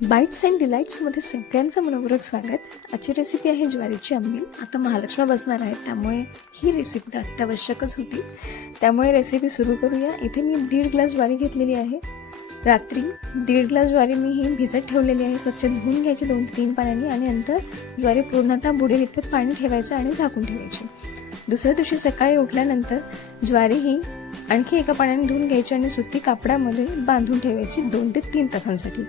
Bites and डिलाईट्समध्ये सगळ्यांचं मनपूर्वक स्वागत। आजची रेसिपी आहे ज्वारीची आंबील। आता महालक्ष्मी बसणार आहेत त्यामुळे ही रेसिपी तर अत्यावश्यकच होती, त्यामुळे रेसिपी सुरू करूया। इथे मी 1.5 ग्लास ज्वारी घेतलेली आहे। रात्री 1.5 ग्लास ज्वारी मी ही भिजत ठेवलेली आहे। स्वच्छ धुवून घ्यायची 2 ते 3 पाण्याने आणि नंतर ज्वारी पूर्णतः बुडेल इतकं पाणी ठेवायचं आणि झाकून ठेवायची। दुसऱ्या दिवशी सकाळी उठल्यानंतर ज्वारी ही आणखी एका पाण्याने धुवून घ्यायची आणि सुती कापडामध्ये बांधून ठेवायची 2 ते 3 तासांसाठी।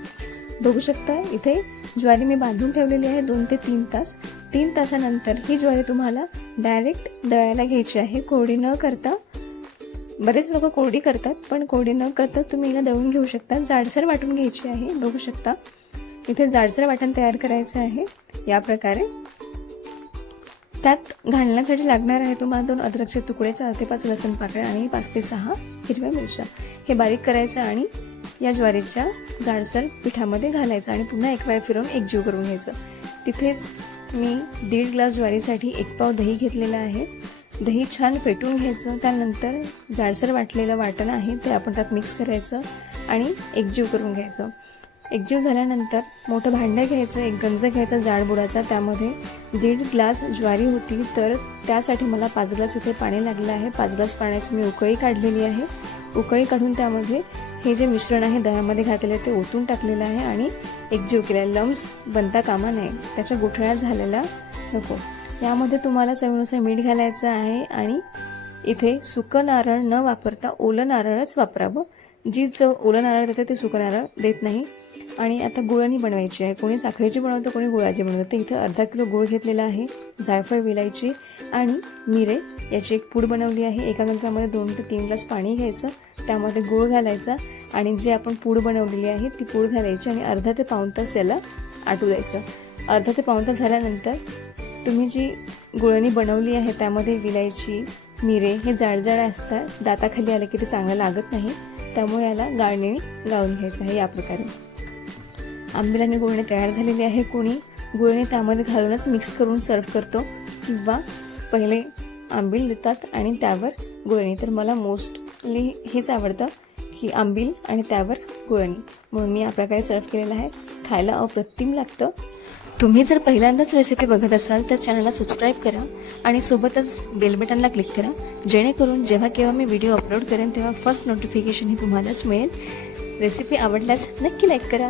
बघू शकता इथे ज्वारी मी बांधून ठेवलेली आहे 2 ते 3 तास। 3 तासानंतर ही ज्वारी तुम्हाला डायरेक्ट दळायला घ्यायची आहे, कोरडी न करता। बरेच लोक कोरडी करतात, पण कोरडी न करता तुम्ही हिला दळून घेऊ शकता। जाडसर वाटून घ्यायची आहे। बघू शकता इथे जाडसर वाटण तयार करायचं आहे। या प्रकारे त्यात घालण्यासाठी लागणार आहे तुम्हाला 2 अद्रकचे तुकडे, 4 ते 5 लसूण पाकळ्या आणि 5 ते 6 हिरव्या मिरच्या। हे बारीक करायचं आणि या ज्वारीच्या जाडसर पिठामध्ये घालायचं आणि पुन्हा एक वेळ फिरवून एकजीव करून घ्यायचं। तिथेच मी 1.5 ग्लास ज्वारीसाठी 1 पाव दही घेतलेलं आहे। दही छान फेटून घ्यायचं, त्यानंतर जाडसर वाटलेलं वाटण आहे ते आपण त्यात मिक्स करायचं आणि एकजीव करून घ्यायचं। एकजीव झाल्यानंतर मोठं भांडं घ्यायचं, एक गंज घ्यायचा जाड बुडाचा, त्यामध्ये 1.5 ग्लास ज्वारी होती तर त्यासाठी मला 5 ग्लास इथे पाणी लागलं आहे। 5 ग्लास पाण्याची मी उकळी काढलेली आहे। उकळी काढून त्यामध्ये हे जे मिश्रण आहे दह्यामध्ये घातलेले ते ओतून टाकलेलं आहे आणि एकजीव केलेला। लम्स बनता कामा नये, त्याच्या गुठळ्या झालेल्या नको। यामध्ये तुम्हाला चवीनुसार मीठ घालायचं आहे आणि इथे सुकं नारळ न वापरता ओलं नारळच वापरावं। जी चव ओलं नारळ देते ते सुकं नारळ देत नाही। आणि आता गुळणी बनवायची आहे, कोणी साखरेची बनवतं, कोणी गुळाची बनवतं। इथे अर्धा किलो गुळ घेतलेला आहे, जायफळ, विलायची आणि मिरे याची एक पूड बनवली आहे। एका गंजामध्ये 2 ते 3 ग्लास पाणी घ्यायचं, त्यामध्ये गुळ घालायचा आणि जे आपण पूड बनवलेली आहे ती पूड घालायची आणि अर्धा ते पाऊण तास याला आटू द्यायचं। अर्धा ते पाऊण तास झाल्यानंतर तुम्ही जी गुळणी बनवली आहे त्यामध्ये विलायची, मिरे हे जाडजाड असतात, दाताखाली आले की ते चांगलं लागत नाही, त्यामुळे याला गाळणीने गाळून घ्यायचं आहे। या प्रकारे आंबील आणि गुळणी तयार झालेली आहे। कोणी गुळणी त्यामध्ये घालूनच मिक्स करून सर्व करतो किंवा पहिले आंबील देतात आणि त्यावर गुळणी, तर मला मोस्टली हेच आवडतं की आंबील आणि त्यावर गुळणी, म्हणून मी या प्रकारे सर्व केलेलं आहे। खायला अप्रतिम लागतं। तुम्ही जर पहिल्यांदाच रेसिपी बघत असाल तर चॅनलला सबस्क्राईब करा आणि सोबतच बेल बटनला क्लिक करा, जेणेकरून जेव्हा केव्हा मी व्हिडिओ अपलोड करेन तेव्हा फर्स्ट नोटिफिकेशन ही तुम्हालाच मिळेल। रेसिपी आवडल्यास नक्की लाईक करा।